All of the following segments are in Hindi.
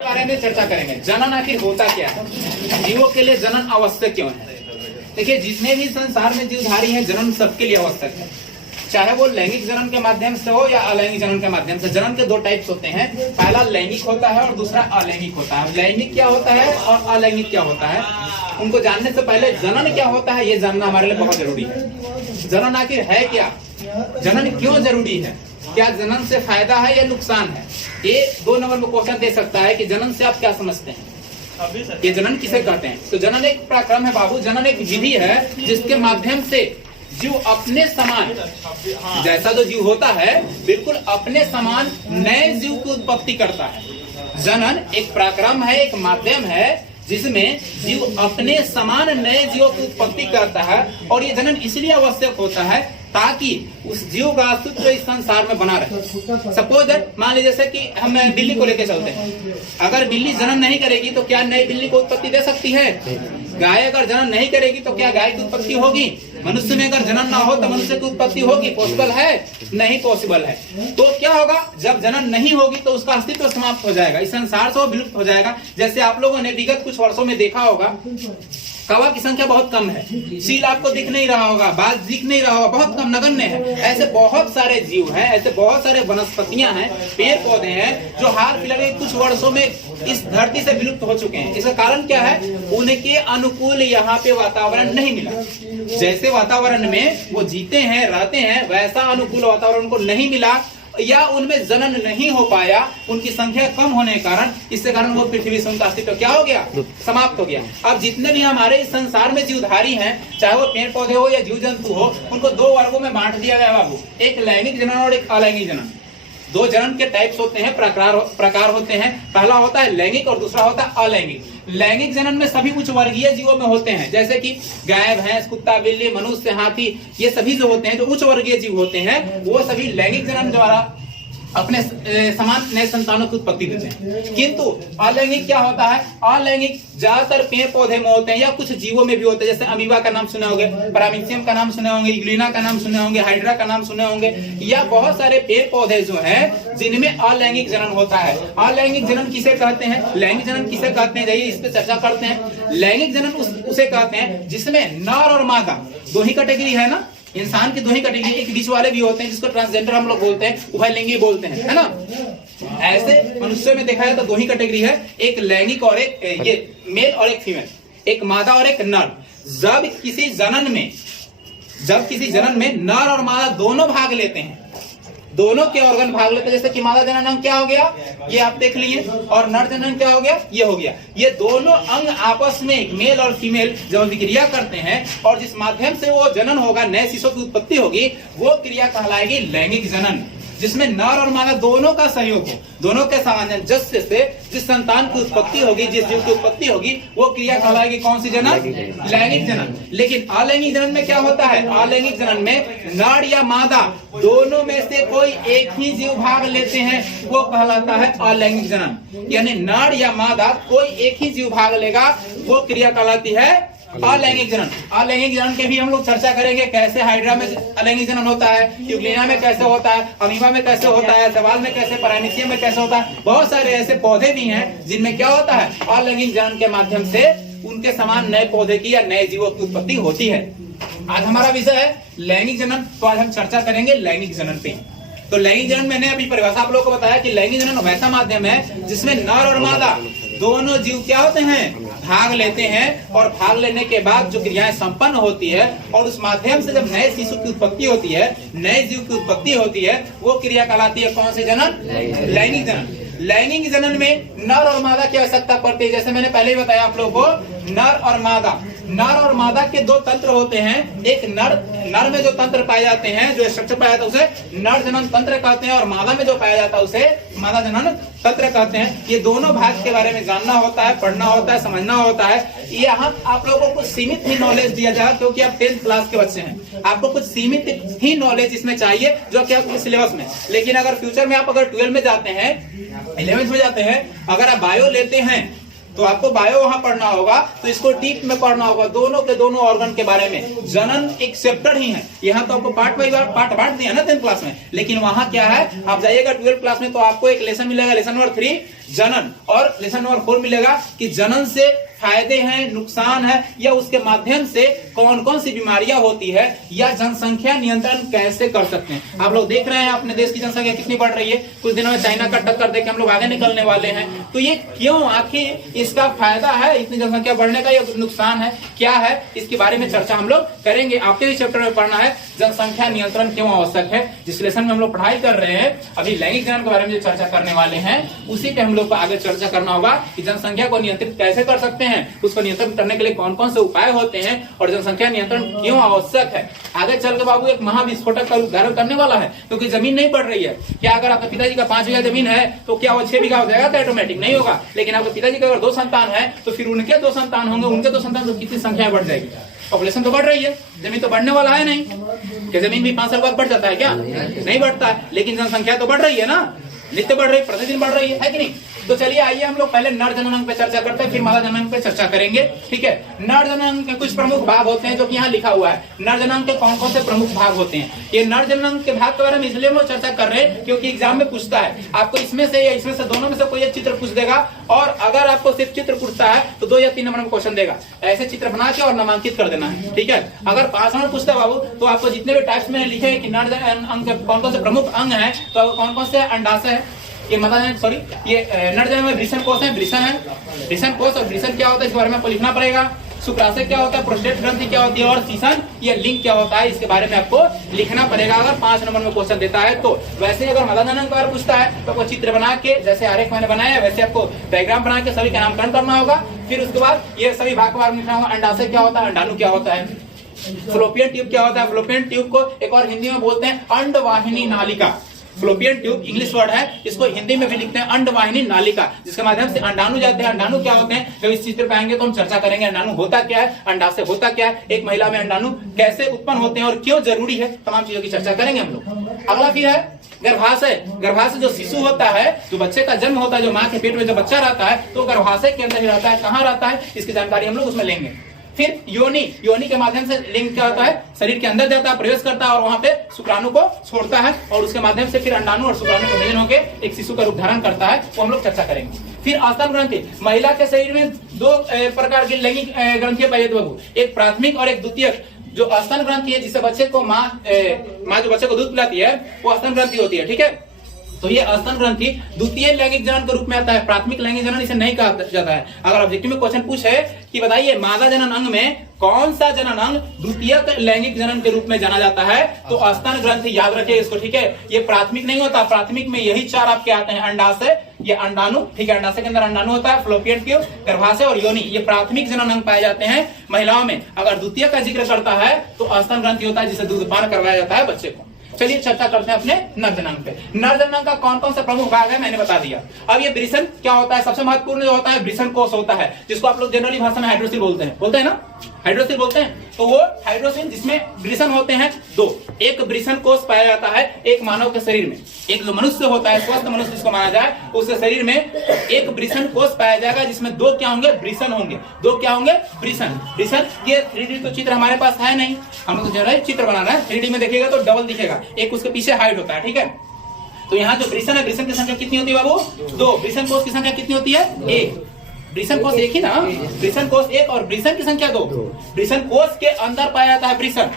बारे में चर्चा करेंगे। जनन आखिर होता क्या है, जीवों के लिए जनन आवश्यक क्यों है। देखिए, जितने भी संसार में जीवधारी हैं, जनन सबके लिए आवश्यक है, चाहे वो लैंगिक जनन के माध्यम से हो या अलैंगिक जनन के माध्यम से। जनन के दो टाइप्स होते हैं, पहला लैंगिक होता है और दूसरा अलैंगिक होता है। लैंगिक क्या होता है और अलैंगिक क्या होता है, उनको जानने से पहले जनन क्या होता है ये जानना हमारे लिए बहुत जरूरी है। जनन आखिर है क्या, जनन क्यों जरूरी है, क्या जनन से फायदा है या नुकसान है, ये 2 नंबर में क्वेश्चन दे सकता है कि जनन से आप क्या समझते हैं, ये जनन किसे कहते हैं। तो जनन एक पराक्रम है बाबू, जनन एक विधि है जिसके माध्यम से जीव अपने समान, जैसा जो जीव होता है बिल्कुल अपने समान नए जीव की उत्पत्ति करता है। जनन एक पराक्रम है, एक माध्यम है जिसमें जीव अपने समान नए जीवों की उत्पत्ति करता है। और ये जनन इसलिए आवश्यक होता है ताकि उस जीव का अस्तित्व इस संसार में बना रहे। सपोज मान लीजिए जैसे कि हम बिल्ली को लेकर चलते हैं, अगर बिल्ली जनन नहीं करेगी तो क्या नई बिल्ली को उत्पत्ति दे सकती है। गाय अगर जनन नहीं करेगी तो क्या गाय की उत्पत्ति होगी। मनुष्य में अगर जनन ना हो तो मनुष्य की उत्पत्ति होगी, पॉसिबल है, नहीं पॉसिबल है। तो क्या होगा, जब जनन नहीं होगी तो उसका अस्तित्व समाप्त हो जाएगा, इस संसार से वो विलुप्त हो जाएगा। जैसे आप लोगों ने विगत कुछ वर्षों में देखा होगा, कौवा की संख्या बहुत कम है, सील आपको दिख नहीं रहा होगा, बाज दिख नहीं रहा होगा, बहुत कम, नगण्य है। ऐसे बहुत सारे जीव हैं, ऐसे बहुत सारे वनस्पतियां हैं, पेड़ पौधे हैं जो हाल फिलहाल के कुछ वर्षों में इस धरती से विलुप्त हो चुके हैं। इसका कारण क्या है, उनके अनुकूल यहाँ पे वातावरण नहीं मिला। जैसे वातावरण में वो जीते हैं, रहते हैं, वैसा अनुकूल वातावरण उनको नहीं मिला, या उनमें जनन नहीं हो पाया, उनकी संख्या कम होने के कारण, इससे कारण वो पृथ्वी से उनका अस्तित्व क्या हो गया, समाप्त हो गया। अब जितने भी हमारे इस संसार में जीवधारी हैं, चाहे वो पेड़ पौधे हो या जीव जंतु हो, उनको 2 वर्गों में बांट दिया गया बाबू, एक लैंगिक जनन और एक अलैंगिक जनन। 2 जनन के टाइप्स होते हैं, प्रकार होते हैं। पहला होता है लैंगिक और दूसरा होता है अलैंगिक। लैंगिक जनन में सभी उच्च वर्गीय जीवों में होते हैं, जैसे कि गाय, भैंस, कुत्ता, बिल्ली, मनुष्य, हाथी, ये सभी जो होते हैं, जो उच्च वर्गीय जीव होते हैं, वो सभी लैंगिक जनन द्वारा अपने समान नए संतानों की उत्पत्ति देते हैं। किंतु अलैंगिक क्या होता है, अलैंगिक ज्यादातर पेड़ पौधे में होते हैं या कुछ जीवों में भी होते हैं। जैसे अमीबा का नाम सुने होंगे, पैरामीशियम का नाम सुने होंगे, इग्लिना का नाम सुने होंगे, हाइड्रा का नाम सुने होंगे, या बहुत सारे पेड़ पौधे जो हैं जिनमें अलैंगिक जनन होता है। अलैंगिक जनन किसे कहते हैं, लैंगिक जनन किसे कहते हैं, जाइए इस पे चर्चा करते हैं। लैंगिक जनन उसे कहते हैं जिसमें नर और मादा 2 ही कैटेगरी है ना, इंसान की 2 ही कैटेगरी, एक बीच वाले भी होते हैं जिसको ट्रांसजेंडर हम लोग बोलते हैं, उभयलिंगी बोलते हैं, है ना। ऐसे मनुष्य में देखा जाए तो 2 ही कैटेगरी है, एक लैंगिक और एक ये मेल और एक फीमेल, एक मादा और एक नर। जब किसी जनन में नर और मादा दोनों भाग लेते हैं, दोनों के ऑर्गन भाग लेते हैं, जैसे कि मादा जनन अंग क्या हो गया, ये आप देख लिए, और नर जनन क्या हो गया, ये हो गया। ये दोनों अंग आपस में मेल और फीमेल जब अभिक्रिया करते हैं और जिस माध्यम से वो जनन होगा, नए शिशु की उत्पत्ति होगी, वो क्रिया कहलाएगी लैंगिक जनन, जिसमें नर और मादा दोनों का सहयोग हो, दोनों के सामंजस्य से जिस संतान की उत्पत्ति होगी, जिस जीव की उत्पत्ति होगी, वो क्रिया कहलाएगी कौन सी जनन, लैंगिक जनन। लेकिन अलैंगिक जनन में क्या होता है, अलैंगिक जनन में नर या मादा दोनों में से कोई एक ही जीव भाग लेते हैं, वो कहलाता है अलैंगिक जनन। यानी नर या मादा कोई एक ही जीव भाग लेगा, वो क्रिया कहलाती है अलैंगिक जनन। अलैंगिक जनन के भी हम लोग चर्चा करेंगे, कैसे हाइड्रा में अलैंगिक जनन होता है, यूग्लिना में कैसे होता है, अमीबा में कैसे होता है, शैवाल में कैसे, पैरामीशियम में कैसे होता है। बहुत सारे ऐसे पौधे भी हैं जिनमें क्या होता है, अलैंगिक जनन के माध्यम से उनके समान नए पौधे की या नए जीवों की उत्पत्ति होती है। आज हमारा विषय है लैंगिक जनन, तो आज हम चर्चा करेंगे लैंगिक जनन पे। तो लैंगिक जनन मैंने अभी परिभाषा आप लोगों को बताया कि लैंगिक जनन वैसा माध्यम है जिसमें नर और मादा दोनों जीव क्या होते हैं, भाग लेते हैं, और भाग लेने के बाद जो क्रियाएं संपन्न होती है और उस माध्यम से जब नए शिशु की उत्पत्ति होती है, नए जीव की उत्पत्ति होती है, वो क्रिया कहलाती है कौन सी जनन, लैंगिक जनन। लैंगिक जनन में नर और मादा की आवश्यकता पड़ती है। जैसे मैंने पहले ही बताया आप लोगों को, नर और मादा के 2 तंत्र होते हैं। एक नर में जो तंत्र पाए जाते हैं, जो स्ट्रक्चर पाया जाता है, उसे नर जनन तंत्र कहते हैं, और मादा में जो पाया जाता है उसे मादा जनन तंत्र कहते हैं। ये दोनों भाग के बारे में जानना होता है, पढ़ना होता है, समझना होता है। यहाँ आप लोगों को सीमित ही नॉलेज दिया जाए, क्योंकि आप 10th क्लास के बच्चे हैं, आपको कुछ सीमित ही नॉलेज इसमें चाहिए जो कि आपके सिलेबस में। लेकिन अगर फ्यूचर में आप अगर 12 में जाते हैं, 11th में जाते हैं, अगर आप बायो लेते हैं तो आपको बायो वहां पढ़ना होगा, तो इसको डीप में पढ़ना होगा, दोनों के दोनों ऑर्गन के बारे में। जनन एक चैप्टर ही है, यहाँ तो आपको पार्ट बाई पार्ट बांट दिया ना 10th क्लास में, लेकिन वहां क्या है, आप जाइएगा 12th क्लास में तो आपको एक लेसन मिलेगा, लेसन नंबर 3 जनन, और लेसन नंबर 4 मिलेगा कि जनन से फायदे हैं, नुकसान है, या उसके माध्यम से कौन कौन सी बीमारियां होती है, या जनसंख्या नियंत्रण कैसे कर सकते हैं। आप लोग देख रहे हैं अपने देश की जनसंख्या कितनी बढ़ रही है, कुछ दिनों में चाइना का टक्कर देके हम लोग आगे निकलने वाले हैं। तो ये क्यों, आखिर इसका फायदा है इतनी जनसंख्या बढ़ने का, या नुकसान है, क्या है, इसके बारे में चर्चा हम लोग करेंगे। आपके भी चैप्टर में पढ़ना है जनसंख्या नियंत्रण क्यों आवश्यक है। जिस लेसन में हम लोग पढ़ाई कर रहे हैं, अभी लैंगिक जनन के बारे में जो चर्चा करने वाले हैं, उसी पे हम लोग को आगे चर्चा करना होगा कि जनसंख्या को नियंत्रित कैसे कर सकते हैं, उसको नियंत्रण करने के लिए कौन कौन से उपाय होते हैं, और जनसंख्या नियंत्रण क्यों आवश्यक है। आगे चल के बाबू एक महाविस्फोटक का रूप धारण करने वाला है, क्योंकि जमीन नहीं बढ़ रही है। क्या अगर आपके पिताजी का 5 बीघा जमीन है तो क्या वो 6 बीघा हो जाएगा? तो ऑटोमेटिक नहीं होगा। लेकिन आपके पिताजी का अगर 2 संतान है तो फिर उनके 2 संतान होंगे, उनके 2 संतान, तो कितनी संख्या बढ़ जाएगी? पॉपुलेशन तो बढ़ रही है, जमीन तो बढ़ने वाला है नहीं। क्या जमीन भी 5 साल बाद बढ़ जाता है क्या? नहीं बढ़ता है, लेकिन जनसंख्या तो बढ़ रही है ना, नित्य बढ़ रही है, प्रतिदिन बढ़ रही है कि नहीं। तो चलिए आइए हम लोग पहले नर जननांग पे चर्चा करते हैं, फिर मादा जननांग पे चर्चा करेंगे, ठीक है। नर जननांग के कुछ प्रमुख भाग होते हैं जो कि यहाँ लिखा हुआ है। नर जननांग के कौन कौन से प्रमुख भाग होते हैं, ये नर जननांग के भाग के बारे में इसलिए हम लोग चर्चा कर रहे हैं क्योंकि एग्जाम में पूछता है, आपको इसमें से या इसमें से दोनों में से कोई एक चित्र पूछ देगा, और अगर आपको सिर्फ चित्र पूछता है तो 2 या 3 नंबर में क्वेश्चन देगा। ऐसे चित्र बना के और नामांकित कर देना है, ठीक है। अगर 5 नंबर पूछता है बाबू, तो आपको जितने भी टाइप्स में लिखे हैं कि नर अंग के कौन कौन से प्रमुख अंग है, तो कौन कौन से अंडाशय है, ये मतलब सॉरी, ये नर जनन में वृषण कोष है, वृषण है, वृषण कोष, और वृषण क्या होता है इसके बारे में आपको लिखना पड़ेगा। शुक्राशय क्या होता है, प्रोस्टेट ग्रंथि क्या होती है, और सीसन ये लिंग क्या होता है, इसके बारे में आपको लिखना पड़ेगा अगर 5 नंबर में क्वेश्चन देता है तो। वैसे अगर मादा जनन का पूछता है तो आपको चित्र बना के, जैसे आरेख मैंने बनाया वैसे आपको डायग्राम बना के सभी का नामकरण करना होगा। फिर उसके बाद ये सभी भाग के बारे में लिखना होगा। अंडाशय क्या होता है, अंडाणु क्या होता है, फ्लोपियन ट्यूब क्या होता है, फ्लोपियन ट्यूब को एक और हिंदी में बोलते हैं अंडवाहिनी नालिका। फ्लोपियन ट्यूब इंग्लिश वर्ड है, इसको हिंदी में भी लिखते हैं अंडवाहिनी नालिका, जिसके माध्यम से अंडाणु जाते हैं। अंडाणु क्या होते हैं, जब इस चित्र पे आएंगे तो हम चर्चा करेंगे अंडाणु होता क्या है, अंडाशय होता क्या है, एक महिला में अंडाणु कैसे उत्पन्न होते हैं और क्यों जरूरी है, तमाम चीजों की चर्चा करेंगे हम लोग। अगला फिर है गर्भाशय। गर्भाशय जो शिशु होता है, जो बच्चे का जन्म होता है, जो माँ के पेट में जो बच्चा रहता है, तो गर्भाशय के अंदर ही रहता है। कहाँ रहता है, इसकी जानकारी हम लोग उसमें लेंगे। फिर योनि, योनि के माध्यम से लिंग क्या होता है, शरीर के अंदर जाता है, प्रवेश करता है और वहां पे शुक्राणु को छोड़ता है, और उसके माध्यम से फिर अंडाणु और शुक्राणु का मिलन होकर एक शिशु का रूप धारण करता है, वो हम लोग चर्चा करेंगे। फिर आस्तन ग्रंथि, महिला के शरीर में 2 प्रकार की लैंगिक ग्रंथियां पाई जाती है, एक प्राथमिक और एक द्वितीयक। जो आस्तन ग्रंथि है, जिससे बच्चे को माँ जो बच्चे को दूध पिलाती है, वो आस्तन ग्रंथि होती है, ठीक है। तो ये आस्तन ग्रंथि द्वितीय लैंगिक जनन के रूप में आता है, प्राथमिक लैंगिक जनन इसे नहीं कहा जाता है। अगर ऑब्जेक्टिव में क्वेश्चन पूछे कि बताइए मादा जनन अंग में कौन सा जनन अंग द्वितीयक लैंगिक जनन के रूप में जाना जाता है, तो आस्तन ग्रंथि, याद रखिए इसको, ठीक है। ये प्राथमिक नहीं होता, प्राथमिक में यही 4 आपके आते हैं, अंडाशय, ये अंडाणु, ठीक है, अंडाशय के अंदर अंडाणु होता है, फ्लोपियन ट्यूब, गर्भाशय और योनि, ये प्राथमिक जनन अंग पाए जाते हैं महिलाओं में। अगर द्वितीय का जिक्र करता है तो आस्तन ग्रंथि होता है, जिसे दूधपान करवाया जाता है बच्चे को। चलिए चर्चा करते हैं अपने नर जननांग पे। नर जननांग का कौन कौन सा प्रमुख भाग है मैंने बता दिया। अब ये वृषण क्या होता है, सबसे महत्वपूर्ण जो होता है वृषण कोष होता है, जिसको आप लोग जनरली भाषा में हाइड्रोसिल बोलते हैं ना, हाइड्रोसिल बोलते हैं। तो वो हाइड्रोसिल जिसमें वृषण होते हैं 2, एक वृषण कोष पाया जाता है एक मानव के शरीर में। एक जो मनुष्य होता है, स्वस्थ मनुष्य जिसको माना जाए, उसके शरीर में एक वृषण कोष पाया जाएगा, जिसमें 2 क्या होंगे, वृषण होंगे। 2 क्या होंगे, वृषण। वृषण ये 3D तो चित्र हमारे पास है नहीं, हम तो जरा चित्र बनाना है, 3D में देखिएगा तो डबल दिखेगा, एक उसके पीछे हाइड होता है, ठीक है। तो यहाँ जो वृषण है, वृषण की संख्या कितनी होती है बाबू, 2। वृषण कोष की संख्या कितनी होती है, 1। वृषण कोष एक ही ना, वृषण कोष 1 और वृषण की संख्या 2। वृषण कोष के अंदर पाया जाता है वृषण,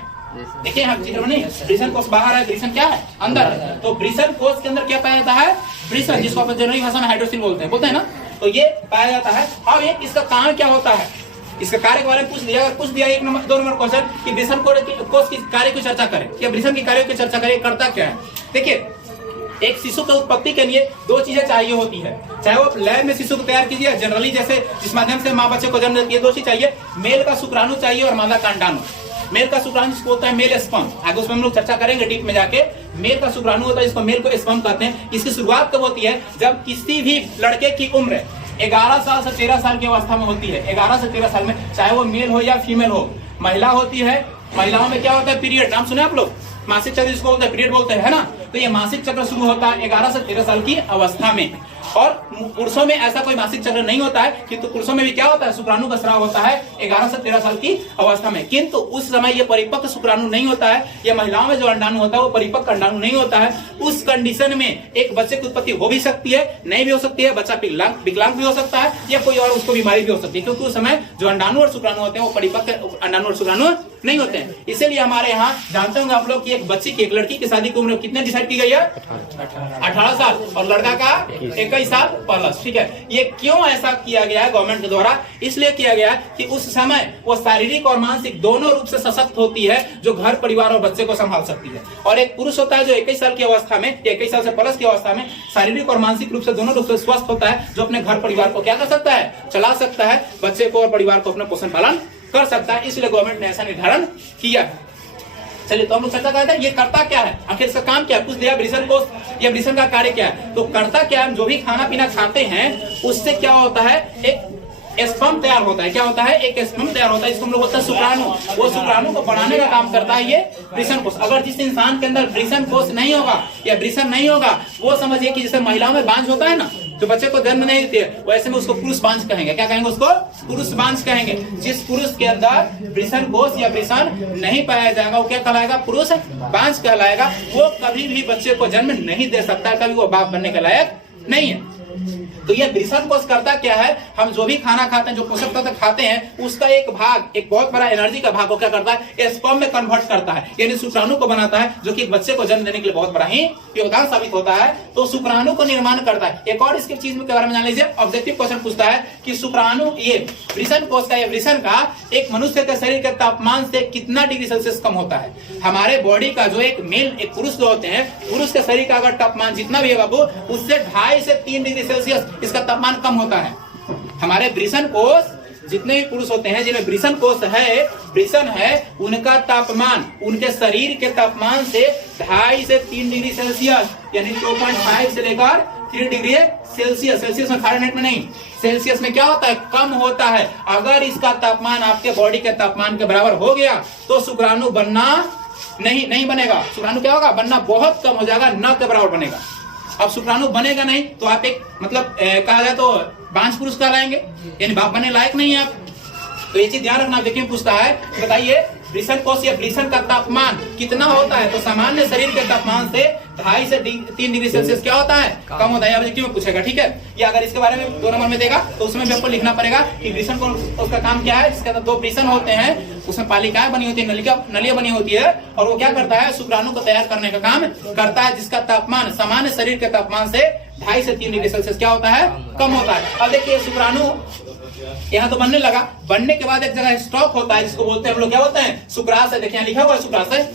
देखिए हम चित्र में नहीं, वृषण कोष बाहर है, वृषण क्या है, अंदर है। तो वृषण कोष के अंदर क्या पाया जाता है, वृषण, जिसको आप जनरली भाषा में हाइड्रोसिल बोलते हैं ना, तो ये पाया जाता है। अब एक इसका काम क्या होता है, इसका कार्य के बारे में पूछ दिया, अगर पूछ दिया 1 नंबर 2 नंबर क्वेश्चन कि वृषण कोष की कार्य की चर्चा करें, या वृषण की कार्य की चर्चा करें, करता क्या है। देखिए एक शिशु की उत्पत्ति के लिए 2 चीजें चाहिए होती है, चाहे वो लैब में शिशु को तैयार कीजिए, जनरली जैसे जिस माध्यम से माँ बच्चे को जन्म देती है, 2 चीज चाहिए, मेल का शुक्राणु चाहिए और मादा का अंडाणु। मेल का शुक्राणु जिसको होता है मेल स्पर्म, आगे उसमें हम लोग चर्चा करेंगे डीप में जाके। मेल का शुक्राणु होता है, इसको मेल को स्पर्म कहते हैं। इसकी शुरुआत कब होती है, जब किसी भी लड़के की उम्र 11 साल से 13 साल की अवस्था में होती है। 11 से 13 साल में, चाहे वो मेल हो या फीमेल हो। महिला होती है, महिलाओं में क्या होता है, पीरियड, नाम सुने आप लोग, मासिक चक्र जिसको होता है पीरियड बोलते हैं, है ना। तो ये मासिक चक्र शुरू होता है 11 से 13 साल की अवस्था में। और पुरुषों में ऐसा कोई मासिक चक्र नहीं होता है, किंतु पुरुषों में भी क्या होता है, शुक्राणु का स्राव होता है 11 से 13 साल की अवस्था में। किंतु उस समय ये परिपक्व शुक्राणु नहीं होता है, या महिलाओं में जो अंडाणु होता है वो परिपक्व अंडाणु नहीं होता है। उस कंडीशन में एक बच्चे की उत्पत्ति हो भी सकती है, नहीं भी हो सकती है, बच्चा विकलांग भी हो सकता है, या कोई और उसको बीमारी भी हो सकती है, क्योंकि उस समय जो अंडाणु और शुक्राणु होते हैं वो परिपक्व अंडाणु और शुक्राणु नहीं होते हैं। इसीलिए हमारे यहाँ जानते होंगे आप लोग कि एक बच्ची की, एक लड़की की शादी की उम्र कितने डिसाइड की गई है, 18 साल, और लड़का का 21 साल प्लस। ठीक है, ये क्यों ऐसा किया गया है गवर्नमेंट के द्वारा? इसलिए किया गया कि उस समय वो शारीरिक और मानसिक दोनों रूप से सशक्त होती है, जो घर परिवार और बच्चे को संभाल सकती है। और एक पुरुष होता है जो 21 साल की अवस्था में, 21 साल से प्लस की अवस्था में शारीरिक और मानसिक रूप से दोनों रूप से स्वस्थ होता है, जो अपने घर परिवार को क्या कर सकता है, चला सकता है, बच्चे को और परिवार को अपना पोषण पालन कर सकता है। इसलिए गवर्नमेंट ने ऐसा निर्धारण किया है। चलिए, तो हम लोग चर्चा करते हैं ये करता क्या है, आखिर इसका काम क्या है, पूछ दिया वृषण कोष, ये वृषण का कार्य क्या है। तो करता क्या है, जो भी खाना पीना खाते हैं उससे क्या होता है, एक स्पर्म तैयार होता है। क्या होता है, एक स्पर्म तैयार होता है, इसको हम लोग बोलते हैं शुक्राणु। वो शुक्राणु को बढ़ाने का काम करता है ये वृषण कोष। अगर जिस इंसान के अंदर वृषण कोष नहीं होगा या वृषण नहीं होगा, वो समझिए कि जैसे महिलाओं में बांझ होता है ना, जो बच्चे को जन्म नहीं देती है, वैसे में उसको पुरुष बांझ कहेंगे। क्या कहेंगे उसको, पुरुष बांझ कहेंगे। जिस पुरुष के अंदर वृषण कोष या वृषण नहीं पाया जाएगा वो क्या कहलाएगा, पुरुष बांझ कहलाएगा। वो कभी भी बच्चे को जन्म नहीं दे सकता, कभी वो बाप बनने के लायक नहीं है। तो ये वृषण कोष करता क्या है, हम जो भी खाना खाते हैं, जो पोषक तत्व खाते हैं, उसका एक भाग, एक बहुत बड़ा एनर्जी का भाग को क्या करता है, स्पर्म में कन्वर्ट करता है, यानी शुक्राणु को बनाता है, जो कि बच्चे को जन्म देने के लिए बहुत बड़ा ही योगदान साबित होता है। तो शुक्राणु को निर्माण करता है। एक और इसके चीज के बारे में जान लीजिए, ऑब्जेक्टिव क्वेश्चन पूछता है कि शुक्राणु, ये वृषण कोष का, ये वृषण का एक मनुष्य के शरीर के तापमान से कितना डिग्री सेल्सियस कम होता है। हमारे बॉडी का जो एक मेल, एक पुरुष जो होते हैं, पुरुष के शरीर का अगर तापमान जितना भी है बाबू, उससे 2.5 से 3 डिग्री सेल्सियस इसका तापमान कम होता है। हमारे वृषण कोष, जितने भी पुरुष होते हैं जिनमें वृषण कोष है, वृषण है, उनका तापमान उनके शरीर के तापमान से 2.5 से 3 डिग्री सेल्सियस, यानी 2.5 से लेकर 3 डिग्री सेल्सियस, सेल्सियस में फारेनहाइट में नहीं, सेल्सियस में क्या होता है, कम होता है। अगर इसका तापमान आपके बॉडी के तापमान के बराबर हो गया तो शुक्राणु बनना नहीं बनेगा। शुक्राणु क्या होगा, बनना बहुत कम हो जाएगा, न के बराबर बनेगा। अब शुक्राणु बनेगा नहीं तो आप एक मतलब कहा जाए तो बांझ पुरुष कहलाएंगे, यानी बाप बनने लायक नहीं है आप। तो ये चीज ध्यान रखना। देखिए पूछता है, बताइए वृषण कोष या वृषण का तापमान कितना होता है, तो सामान्य शरीर के तापमान से 2.5 से 3 डिग्री सेल्सियस क्या होता है, कम होता है। ऑब्जेक्टिव में पूछेगा, ठीक है। या अगर इसके बारे में 2 नंबर में देगा तो उसमें भी आपको लिखना पड़ेगा कि वृषण कोष उसका काम क्या है। जिसके अंदर 2 वृषण होते हैं, उसमें पालिकाएं बनी होती है, नलियां बनी होती है, और वो क्या करता है, शुक्राणु को तैयार करने का काम करता है, जिसका तापमान सामान्य शरीर के तापमान से 2.5 से 3 डिग्री सेल्सियस क्या होता है, कम होता है। अब देखिए शुक्राणु यहाँ तो बनने लगा, बनने के बाद एक जगह स्टॉक होता है, जिसको बोलते हैं हम लोग क्या बोलते हैं, शुक्राशय। देखिए लिखा हुआ है शुक्राशय।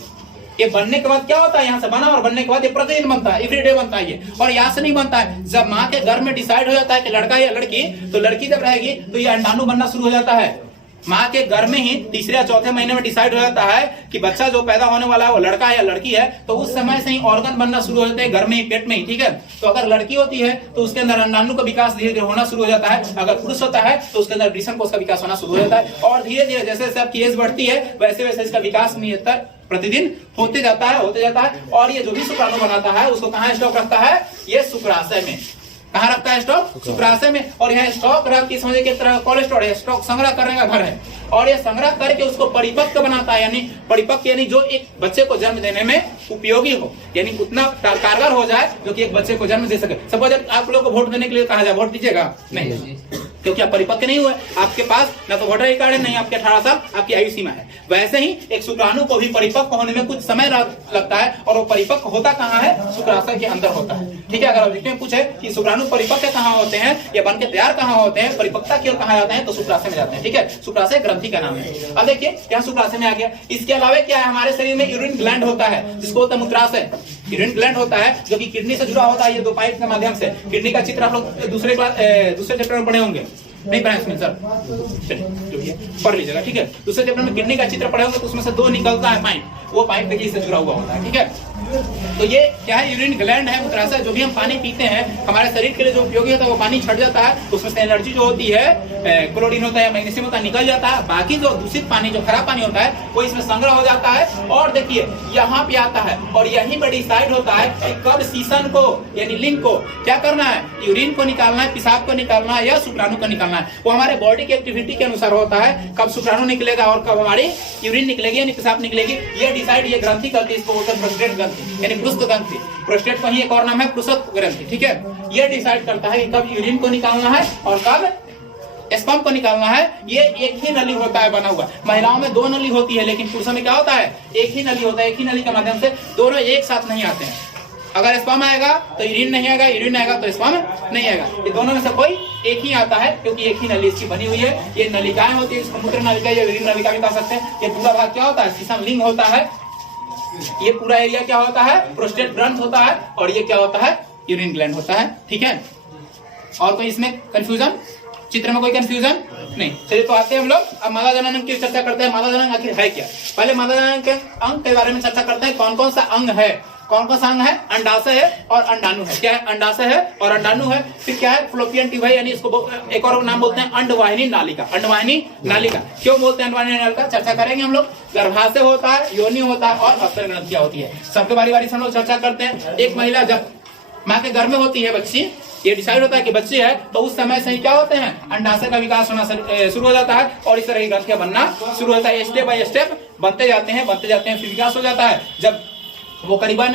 ये बनने के बाद क्या होता है, यहाँ से बना और बनने के बाद ये प्रतिदिन बनता है, एवरीडे बनता है ये। और यहाँ से नहीं बनता है, जब माँ के घर में डिसाइड हो जाता है कि लड़का या लड़की, तो लड़की जब रहेगी तो ये अंडाणु बनना शुरू हो जाता है। माँ के घर में ही तीसरे या चौथे महीने में डिसाइड हो जाता है कि बच्चा जो पैदा होने वाला है वो लड़का या लड़की है, तो उस समय से ही ऑर्गन बनना शुरू हो जाते हैं घर में ही, पेट में ही, ठीक है। तो अगर लड़की होती है तो उसके अंदर अंडाणु का विकास धीरे धीरे होना शुरू हो जाता है। अगर पुरुष होता है तो उसके अंदर वृषण कोष का विकास होना शुरू हो जाता है, और धीरे धीरे जैसे जैसे आपकी एज बढ़ती है वैसे वैसे इसका विकास निरंतर प्रतिदिन होते जाता है। और ये जो भी शुक्राणु बनाता है उसको कहाँ स्टॉक रखता है, ये शुक्राशय में। कहाँ रखता है स्टॉक, शुक्राशय में। और यह स्टॉक रख के समझिए किस तरह कोलेस्ट्रॉल है, स्टॉक संग्रह करने का घर है, और ये संग्रह करके उसको परिपक्व बनाता है, यानी परिपक्व यानी जो एक बच्चे को जन्म देने में उपयोगी हो, यानी उतना कारगर हो जाए जो कि एक बच्चे को जन्म दे सके। सपोज आप लोग को वोट देने के लिए कहा जाए, वोट दीजिएगा नहीं, क्योंकि आप परिपक्व नहीं हुए, आपके पास ना तो वोटर आई कार्ड है, नहीं आपके 18 साल आपकी आयु सीमा है। वैसे ही एक शुक्राणु को भी परिपक्व होने में कुछ समय लगता है, और वो परिपक्व होता कहाँ है, शुक्राशय के अंदर होता है, ठीक है। अगर ऑब्जेक्टिव में पूछे कि शुक्राणु परिपक्व कहाँ होते हैं या बन के तैयार कहाँ होते हैं, परिपक्वता की ओर कहाँ जाते हैं, तो शुक्राशय में जाते हैं, ठीक है। शुक्राशय ग्रंथि का नाम है। अब देखिए यहाँ शुक्राशय में आ गया। इसके अलावा क्या है, हमारे शरीर में यूरिन ग्लैंड होता है, जिसको बोलते हैं मूत्राशय। यूरिन ग्लैंड होता है जो कि किडनी से जुड़ा होता है, ये 2 पाइप के माध्यम से। किडनी का चित्र आप लोग दूसरे चैप्टर में पढ़े होंगे, नहीं पढ़ा इसमें सर, चलिए पढ़ लीजिएगा, ठीक है। दूसरे चैप्टर में किडनी का चित्र पढ़े होंगे तो उसमें से 2 निकलता है पाइप, वो पाइप देखिए इससे जुड़ा हुआ होता है, ठीक है। तो ये क्या है, यूरिन ग्लैंड है, मूत्राशय। जो भी हम पानी पीते हैं हमारे शरीर के लिए जो उपयोगी होता है वो पानी छट जाता है, उसमें से एनर्जी जो होती है, क्लोरीन होता है, मैग्नीशियम होता है, निकल जाता है। बाकी जो दूषित पानी, जो खराब पानी होता है, वो इसमें संग्रह हो जाता है। और देखिए यहाँ पे आता है और यहीं पर डिसाइड होता है कि कब सीसन को यानी लिंग को क्या करना है, यूरिन को निकालना है, पेशाब को निकालना है या शुक्राणु को निकालना है। वो हमारे बॉडी की एक्टिविटी के अनुसार होता है, कब शुक्राणु निकलेगा और कब हमारी यूरिन निकलेगी यानी पेशाब निकलेगी। ये डिसाइड ये ग्रंथि करती है, इसको बोलते हैं प्रोस्टेट ग्रंथि यानी पृष्ठ ग्रंथि। प्रोस्टेट का ही एक और नाम है पृष्ठ ग्रंथि, ठीक है। ये डिसाइड करता है कि कब यूरिन को निकालना है और कब स्पर्म को निकालना है। ये एक ही नली होता है बना हुआ। महिलाओं में 2 नली होती है, लेकिन पुरुषों में क्या होता है, एक ही नली होता है। एक ही नली के माध्यम से दोनों एक साथ नहीं आते हैं। अगर स्पर्म आएगा तो यूरिन नहीं आएगा, यूरिन आएगा तो स्पर्म नहीं आएगा। ये दोनों में से कोई एक ही आता है, क्योंकि एक ही नली इसकी बनी हुई है। ये नलिकाएं होती है, इसको मूत्र नलिका या यूरिन नलिका भी कह सकते हैं। ये पूरा भाग क्या होता है, सीसम लिंग होता है। ये पूरा एरिया क्या होता है, प्रोस्टेट ग्रंथ होता है। और ये क्या होता है, यूरिन ग्लैंड होता है, ठीक है। और कोई इसमें कंफ्यूजन, चित्र में कोई कंफ्यूजन नहीं। चलिए तो आते हैं हम लोग अब मादा जनन की चर्चा करते हैं। मादा जनन आखिर है क्या। पहले मादा जनन के अंग के बारे में चर्चा करते हैं। कौन कौन सा अंग है, कौन कौन सा अंग है, अंडाशय है और अंडाणु है। क्या है, अंडाशय है और अंडाणु है। फिर क्या है, फ्लोपियन ट्यूब है, यानी इसको एक और नाम बोलते हैं अंडवाहिनी नालिका। अंडवाहिनी नालिका क्यों बोलते हैं अंडवाहिनी नालिका, चर्चा करेंगे हम लोग। गर्भाशय होता है, योनि होता है और हस्तर ग्रंथियां होती है। सबके बारी बारी से हम लोग चर्चा करते हैं। एक महिला जब माँ के गर्भ में होती है बच्ची, ये डिसाइड होता है कि बच्चे है, तो उस समय से ही क्या होते हैं, अंडाशय का विकास होना शुरू हो जाता है और इस तरह की ग्रंथियां बनना शुरू होता है। स्टेप बाय स्टेप बनते जाते हैं, फिर विकास हो जाता है। जब वो करीबन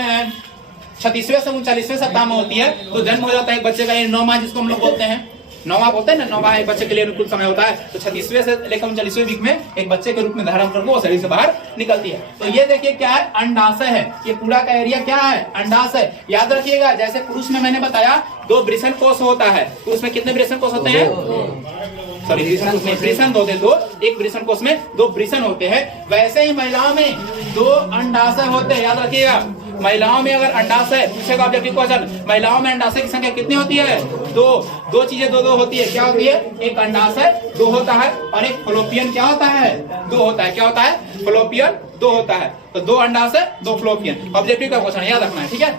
36वें से 39वें सप्ताह में होती है तो जन्म हो जाता है एक बच्चे का। 9 माह जिसको हम लोग बोलते हैं, 9 माह बोलते हैं ना, 9 माह एक बच्चे के लिए अनुकूल समय होता है। तो 36वें से लेकर 39वें वीक में एक बच्चे के रूप में धारण करके वो शरीर से बाहर निकलती है। तो ये देखिए क्या है, अंडाशय है। ये पूरा का एरिया क्या है, अंडाशय। याद रखिएगा, जैसे पुरुष में मैंने बताया 2 वृषण कोष होता है। पुरुष में कितने वृषण कोष होते हैं, सॉरी वृषण 2 2, एक वृषण कोष में 2 वृषण होते हैं। वैसे ही महिलाओं में 2 अंडाशय होते हैं। याद रखिएगा, महिलाओं में अगर अंडाशय पूछेगा ऑब्जेक्टिव क्वेश्चन, महिलाओं में अंडाशय की संख्या कितनी होती है, 2 चीजें 2 होती है। क्या होती है, एक अंडाशय 2 होता है और एक फ्लोपियन क्या होता है, 2 होता है। क्या होता है, फ्लोपियन 2 होता है। तो 2 अंडाशय 2 फ्लोपियन, ऑब्जेक्टिव का क्वेश्चन याद रखना है, ठीक है।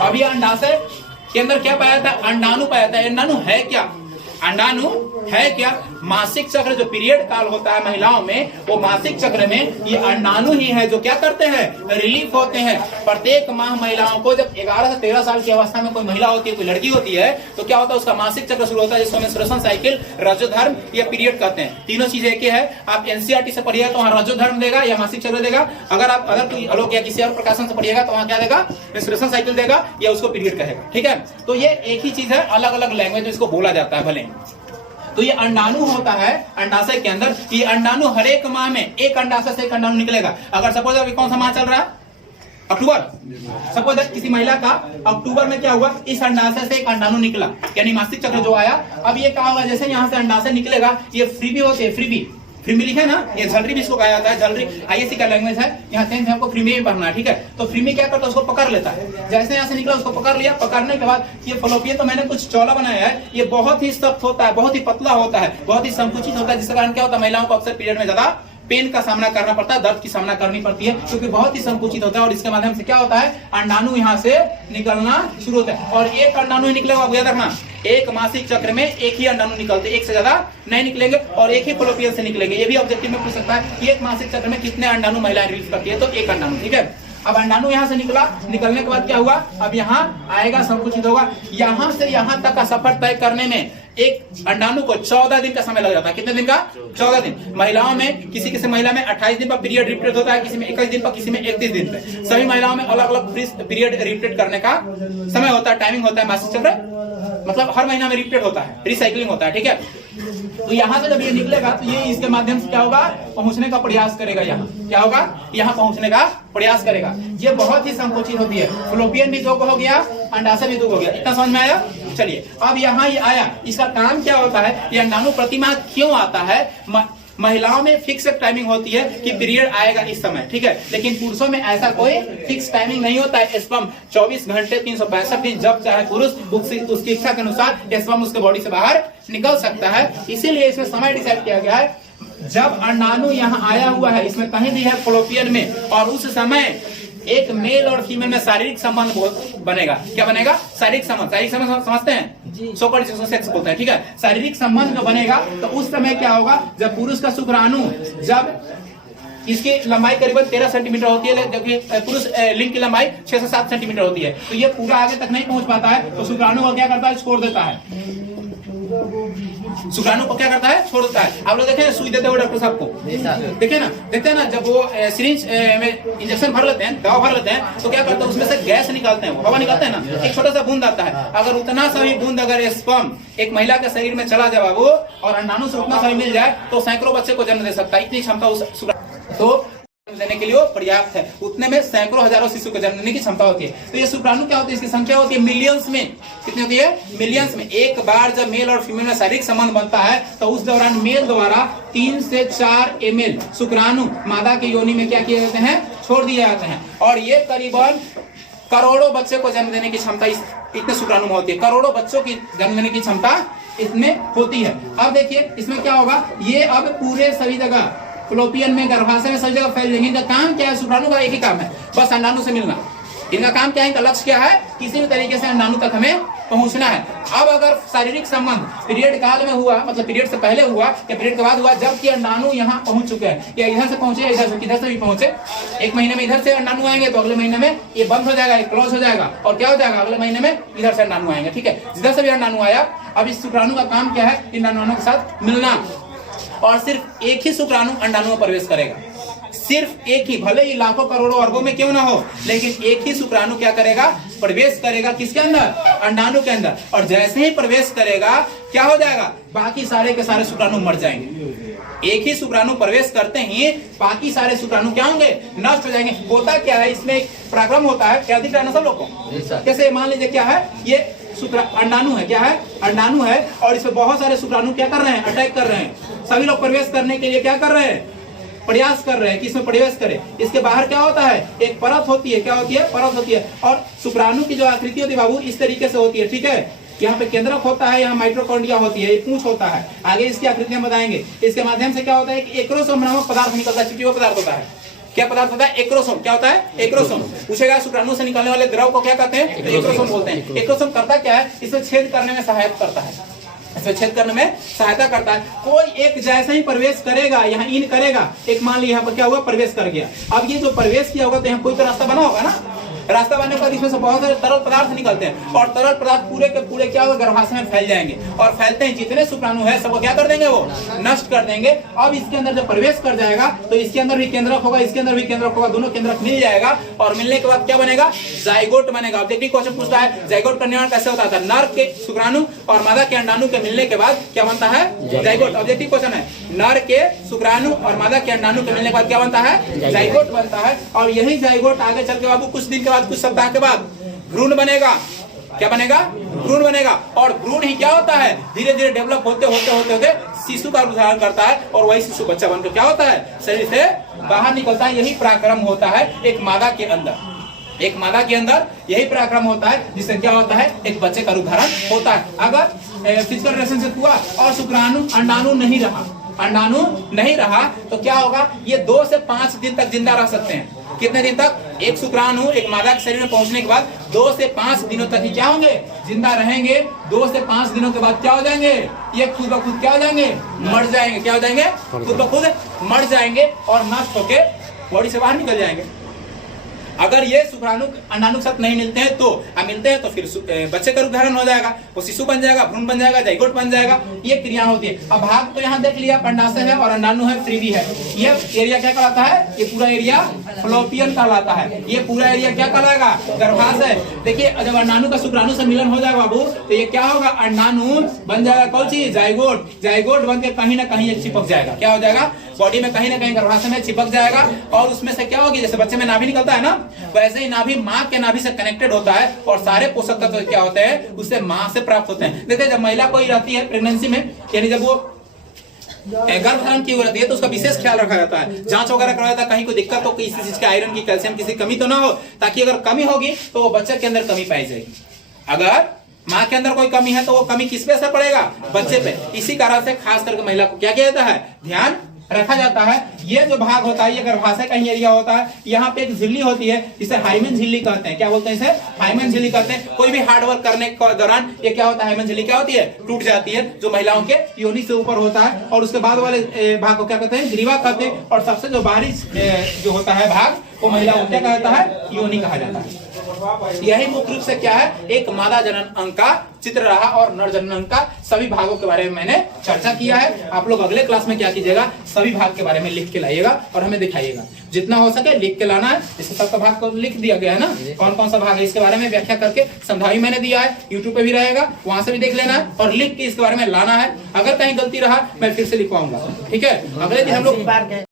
अब ये अंडाशय के अंदर क्या पाया जाता है, अंडाणु पाया जाता है। अंडाणु है क्या, अंडाणु है क्या, मासिक चक्र जो पीरियड काल होता है महिलाओं में, वो मासिक चक्र में ये अंडाणु ही है जो क्या करते हैं, रिलीफ होते हैं। प्रत्येक माह महिलाओं को जब 11 से 13 साल की अवस्था में कोई महिला होती है, कोई लड़की होती है, तो क्या होता है, उसका मासिक चक्र शुरू होता है, जिसको मेंस्ट्रुएशन साइकिल, रजोधर्म या पीरियड कहते हैं। तीनों चीजें एक ही है। आप एनसीईआरटी से पढ़िएगा तो वहाँ रजोधर्म देगा या मासिक चक्र देगा। अगर कोई आलोक या किसी और प्रकाशन से पढ़िएगा तो वहाँ क्या देगा, मेंस्ट्रुएशन साइकिल देगा या उसको पीरियड कहेगा, ठीक है। तो ये एक ही चीज है, अलग अलग लैंग्वेज में इसको बोला जाता है भले। तो ये अंडाणु होता है अंडाशय के अंदर। ये अंडाणु हर एक माह में एक अंडाशय से एक अंडाणु निकलेगा। अगर सपोज अभी कौन सा माह चल रहा है, अक्टूबर, सपोज किसी महिला का अक्टूबर में क्या हुआ, इस अंडाशय से एक अंडाणु निकला, यानी मासिक चक्र जो आया। अब ये क्या होगा, जैसे यहाँ से अंडाशय निकलेगा, ये फ्रीबी होते हैं, फ्रीबी लिखा है ना, ये झलरी भी इसको कहा जाता है। झलरी आईएससी का लैंग्वेज है, यहाँ 10th आपको फ्रीमी में पढ़ना है, ठीक है। तो फ्रीमी क्या करता है, उसको पकड़ लेता है। जैसे यहाँ से निकला उसको पकड़ लिया, पकड़ने के बाद ये फ्लोपियन, तो मैंने कुछ चौला बनाया है, ये बहुत ही सख्त होता है, बहुत ही पतला होता है, बहुत ही संकुचित होता है, जिसके कारण क्या होता है, महिलाओं को अक्सर पीरियड में ज्यादा पेन का सामना करना पड़ता है, दर्द की सामना करनी पड़ती है, क्योंकि बहुत ही संकुचित होता है। और इसके माध्यम से क्या होता है, अंडाणु यहाँ से निकलना शुरू होता है। और एक अंडाणु निकलेगा, याद रखना, एक मासिक चक्र में एक ही अंडाणु निकलते, एक से ज्यादा नहीं निकलेंगे, और एक ही फ्लोपियन से निकलेंगे। ये भी ऑब्जेक्टिव में पूछ सकता है कि एक मासिक चक्र में कितने अंडाणु महिलाएं रिलीज करती है, तो एक अंडाणु, ठीक है। अब अंडाणु यहाँ से निकला, निकलने के बाद क्या हुआ, अब यहाँ आएगा, संकुचित होगा। यहाँ से यहाँ तक का सफर तय करने में एक अंडाणु को 14 दिन का समय लग जाता है। कितने दिन का, 14 दिन। महिलाओं में किसी महिला में 28 दिन पर पीरियड रिपीट होता है, किसी में 21 दिन पर, किसी में 31 दिन पे। सभी महिलाओं में अलग अलग पीरियड रिपीट करने का समय होता है, टाइमिंग होता है। मासिक चक्र मतलब हर महीना में रिपीट होता है, रिसाइकलिंग होता है, ठीक है। तो यहाँ से जब ये निकलेगा तो ये इसके माध्यम से क्या होगा, पहुंचने का प्रयास करेगा। यहाँ क्या होगा, यहाँ पहुंचने का प्रयास करेगा। ये बहुत ही संकुचित होती है। फ्लोपियन भी 2 हो गया, अंडाशय भी 2 हो गया। इतना समझ में आया। चलिए अब यहाँ ये आया, इसका काम क्या होता है, ये अंडाणु प्रतिमाह क्यों आता है। महिलाओं में फिक्स टाइमिंग होती है कि पीरियड आएगा इस समय, ठीक है। लेकिन पुरुषों में ऐसा कोई फिक्स टाइमिंग नहीं होता है। स्पर्म 24 घंटे 365 दिन जब चाहे पुरुष उसकी इच्छा के अनुसार स्पर्म उसके बॉडी से बाहर निकल सकता है। इसीलिए इसमें समय डिसाइड किया गया है जब अंडाणु यहाँ आया हुआ है, इसमें कहीं भी है फ्लोपियन में, और उस समय एक मेल और फीमेल में शारीरिक संबंध बनेगा। क्या बनेगा? शारीरिक संबंध। शारीरिक संबंध समझते हैं? सोकर जिसको सेक्स बोलते हैं, ठीक है। शारीरिक संबंध जो बनेगा तो उस समय क्या होगा, जब पुरुष का शुक्राणु, जब इसकी लंबाई करीबन 13 सेंटीमीटर होती है, जबकि पुरुष लिंग की लंबाई 6 से 7 सेंटीमीटर होती है, तो ये पूरा आगे तक नहीं पहुंच पाता है, तो शुक्राणु को क्या करता है? छोड़ देता है। शुक्राणु को क्या करता है? छोड़ देता है। आप लोग देखें सुई देते हुए डॉक्टर साहब को, देखे ना, देखते हैं ना, जब वो सिरिंज में इंजेक्शन भर लेते हैं, दवा भर लेते हैं, तो क्या करते हैं? उसमें से गैस निकालते हैं, हवा निकालते हैं ना, एक छोटा सा बूंद आता है। अगर उतना सा भी बूंद अगर स्पर्म एक महिला के शरीर में चला जाए वो, और अंडाणु से उतना सा भी मिल जाए, तो सैकड़ों बच्चे को जन्म दे सकता है। इतनी क्षमता उस तो देने के लिए वो पर्याप्त है। उतने में सैकड़ों हजारों शिशु को जन्म देने की क्षमता होती है। तो ये शुक्राणु क्या होती है? इसकी संख्या होती है मिलियंस में। कितनी होती है? मिलियंस में। एक बार जब मेल और फीमेल में शारीरिक संबंध बनता है तो उस दौरान मेल द्वारा 3 से 4 ml शुक्राणु मादा के योनि में क्या किए जाते हैं? छोड़ दिए जाते हैं। और ये करीबन करोड़ों बच्चे को जन्म देने की क्षमता इतने शुक्राणु में होती है। करोड़ों बच्चों की जन्म देने की क्षमता इसमें होती है। अब देखिए इसमें क्या होगा, ये अब पूरे सभी जगह फ्लोपियन में, गर्भाशय में, सभी जगह फैल जाएंगे। इनका काम क्या है? शुक्राणु का एक ही काम है, बस अंडाणु से मिलना। इनका काम क्या है? इनका लक्ष्य क्या है? किसी भी तरीके से अंडाणु तक हमें पहुंचना है। अब अगर शारीरिक संबंध पीरियड काल में हुआ, मतलब पीरियड से पहले हुआ या पीरियड के बाद हुआ, जबकि अंडाणु यहाँ पहुंच चुके हैं, या इधर से पहुंचे या इधर से, किधर से भी पहुंचे, एक महीने में इधर से अंडाणु आएंगे तो अगले महीने में ये बंद हो जाएगा, ये क्लोज हो जाएगा, और क्या हो जाएगा? अगले महीने में इधर से अंडाणु आएंगे, ठीक है। जिधर से भी अंडाणु आया, अब इस शुक्राणु का काम क्या है? इन अंडाणुओं के साथ मिलना। और सिर्फ एक ही शुक्राणु अंडाणु में प्रवेश करेगा, सिर्फ एक ही, भले ही लाखों करोड़ों वर्गों में क्यों ना हो, लेकिन एक ही शुक्राणु क्या करेगा? प्रवेश करेगा। किसके अंदर? अंडाणु के अंदर। और जैसे ही प्रवेश करेगा क्या हो जाएगा? बाकी सारे के सारे शुक्राणु मर जाएंगे। एक ही शुक्राणु प्रवेश करते ही बाकी सारे शुक्राणु क्या होंगे? नष्ट हो जाएंगे। होता क्या है इसमें? एक पराक्रम होता है। क्या दिख रहा है ना सब लोग को? कैसे? मान लीजिए क्या है, ये अंडाणु है, क्या है? अंडाणु है, और इसमें बहुत सारे शुक्राणु क्या कर रहे हैं? अटैक कर रहे हैं। सभी लोग प्रवेश करने के लिए क्या कर रहे हैं? प्रयास कर रहे हैं कि इसमें प्रवेश करें। इसके बाहर क्या होता है? एक परत होती है। क्या होती है? परत होती है। और शुक्राणु की जो आकृति होती है बाबू, इस तरीके से होती है, ठीक है। यहाँ पे केंद्रक होता है, यहाँ माइटोकॉन्ड्रिया होती है, ये पूंछ होता है। आगे इसकी आकृतियां बताएंगे। इसके माध्यम से क्या होता है? एक्रोसोम नामक पदार्थ निकलता है। चिपचिपा पदार्थ होता है। क्या पदार्थ होता है? एक्रोसोम। क्या होता है? एक्रोसोम। पूछेगा शुक्राणु से निकलने वाले द्रव को क्या कहते हैं? तो एक्रोसोम बोलते हैं। एक्रोसोम करता क्या है? इसे छेद करने में सहायता करता है, इसे छेद करने में सहायता करता है। कोई एक जैसे ही प्रवेश करेगा, यहाँ इन करेगा, एक मान लिया यहाँ पर क्या हुआ? प्रवेश कर गया। अब ये जो प्रवेश किया होगा तो यहाँ कोई तो रास्ता बना होगा ना। रास्ता बनने के बाद इसमें से बहुत सारे तरल पदार्थ निकलते हैं, और तरल पदार्थ पूरे के पूरे क्या होगा? गर्भाशय में फैल जाएंगे, और फैलते ही जितने शुक्राणु है सबको क्या कर देंगे? वो नष्ट कर देंगे। अब इसके अंदर जब प्रवेश कर जाएगा तो इसके अंदर भी केंद्रक होगा, इसके अंदर भी केंद्रक होगा, दोनों केंद्रक मिल जाएगा, और मिलने के बाद क्या बनेगा? जाइगोट बनेगा। अब देखिए क्वेश्चन पूछता है जाइगोट का निर्माण कैसे होता था? नर के शुक्राणु और मादा के अंडाणु के मिलने के बाद क्या बनता है? जाइगोट। ऑब्जेक्टिव क्वेश्चन है। नर के शुक्राणु और मादा के अंडाणु के मिलने के बाद क्या बनता है? जाइगोट बनता है। और यही जाइगोट आगे चल के बाबू कुछ दिन के बाद, कुछ सप्ताह के बाद भ्रूण बनेगा। क्या बनेगा? भ्रूण बनेगा। और भ्रूण ही क्या होता है? धीरे धीरे डेवलप होते होते होते होते शिशु का रूप धारण करता है, और वही शिशु बच्चा बनकर क्या होता है? शरीर से बाहर निकलता है। यही पराक्रम होता है एक मादा के अंदर। एक मादा के अंदर यही पराक्रम होता है, जिससे क्या होता है? एक बच्चे का रूप धारण होता है। अगर फिजिकल रिलेशनशिप हुआ और शुक्राणु अंडाणु नहीं रहा, अंडाणु नहीं रहा, तो क्या होगा? ये 2 से 5 दिन तक जिंदा रह सकते हैं। कितने दिन तक? एक शुक्राणु एक मादा के शरीर में पहुंचने के बाद 2 से 5 दिनों तक ही क्या होंगे? जिंदा रहेंगे। 2 से 5 दिनों के बाद क्या हो जाएंगे? ये खुद ब खुद क्या हो जाएंगे? मर जाएंगे। क्या हो जाएंगे? खुद ब खुद मर जाएंगे और नष्ट होके बॉडी से बाहर निकल जाएंगे। अगर ये शुक्राणु अंडाणु के साथ नहीं मिलते हैं तो मिलते हैं तो फिर बच्चे का रूप धारण हो जाएगा, वो शिशु बन जाएगा, भ्रूण बन जाएगा, जाइगोट बन जाएगा। ये क्रिया होती है। अब भाग तो यहाँ देख लिया, अंडाशय है और अंडाणु है, फ्रीबी है। ये एरिया क्या कहलाता है? ये पूरा एरिया फ्लोपियन कहलाता है। ये पूरा एरिया क्या कहलाएगा? गर्भाशय। देखिए जब अंडाणु का शुक्राणु से मिलन हो जाएगा बाबू, तो ये क्या होगा? अंडाणु बन जाएगा कौन सी? जाइगोट। जाइगोट बन के कहीं ना कहीं चिपक जाएगा। क्या हो जाएगा? बॉडी में कहीं ना कहीं गर्भाशय में चिपक जाएगा, और उसमें से क्या होगी? जैसे बच्चे में नाभि निकलता है ना, वैसे ही नाभि माँ के नाभि से कनेक्टेड होता है, और सारे पोषक तत्व क्या होते हैं? उससे माँ से प्राप्त होते हैं। देखिए जब महिला कोई रहती है प्रेगनेंसी में, यानी जब वो गर्भ धारण की रहती है, तो उसका विशेष ख्याल रखा जाता है, जांच वगैरह कराया जाता है, कहीं कोई दिक्कत हो, किसी चीज के आयरन की, कैल्शियम किसी कमी तो ना हो, ताकि अगर कमी होगी तो वो बच्चे के अंदर कमी पाई जाएगी। अगर माँ के अंदर कोई कमी है तो वो कमी किस पे असर पड़ेगा? बच्चे पे। इसी कारण से खास करके महिला को क्या किया जाता है? ध्यान रखा जाता है। ये जो भाग होता है, ये गर्भाशय का ही एरिया होता है। यहाँ पे एक झिल्ली होती है, इसे हाइमेन झिल्ली कहते हैं। क्या बोलते हैं इसे? हाइमेन झिल्ली कहते हैं। कोई भी हार्ड वर्क करने के दौरान ये क्या होता है, हाइमेन झिल्ली क्या होती है, टूट जाती है, जो महिलाओं के योनि से ऊपर होता है। और उसके बाद वाले भाग को क्या कहते हैं, ग्रीवा कहते हैं। और सबसे जो बाहरी जो होता है भाग, वो महिलाओं को क्या कहता है, योनि कहा जाता है। यही मुख्य रूप से क्या है, एक मादा जनन अंग का चित्र रहा और नर जनन अंग का सभी भागों के बारे में मैंने चर्चा किया है। आप लोग अगले क्लास में क्या कीजिएगा, सभी भाग के बारे में लिख के लाइएगा और हमें दिखाइएगा। जितना हो सके लिख के लाना है। इस सबका भाग को लिख दिया गया है ना, कौन कौन सा भाग है इसके बारे में व्याख्या करके समझाई मैंने दिया है। यूट्यूब पे भी रहेगा, वहां से भी देख लेना है और लिख के इसके बारे में लाना है। अगर कहीं गलती रहा मैं फिर से लिखवाऊंगा, ठीक है। अगले दिन हम लोग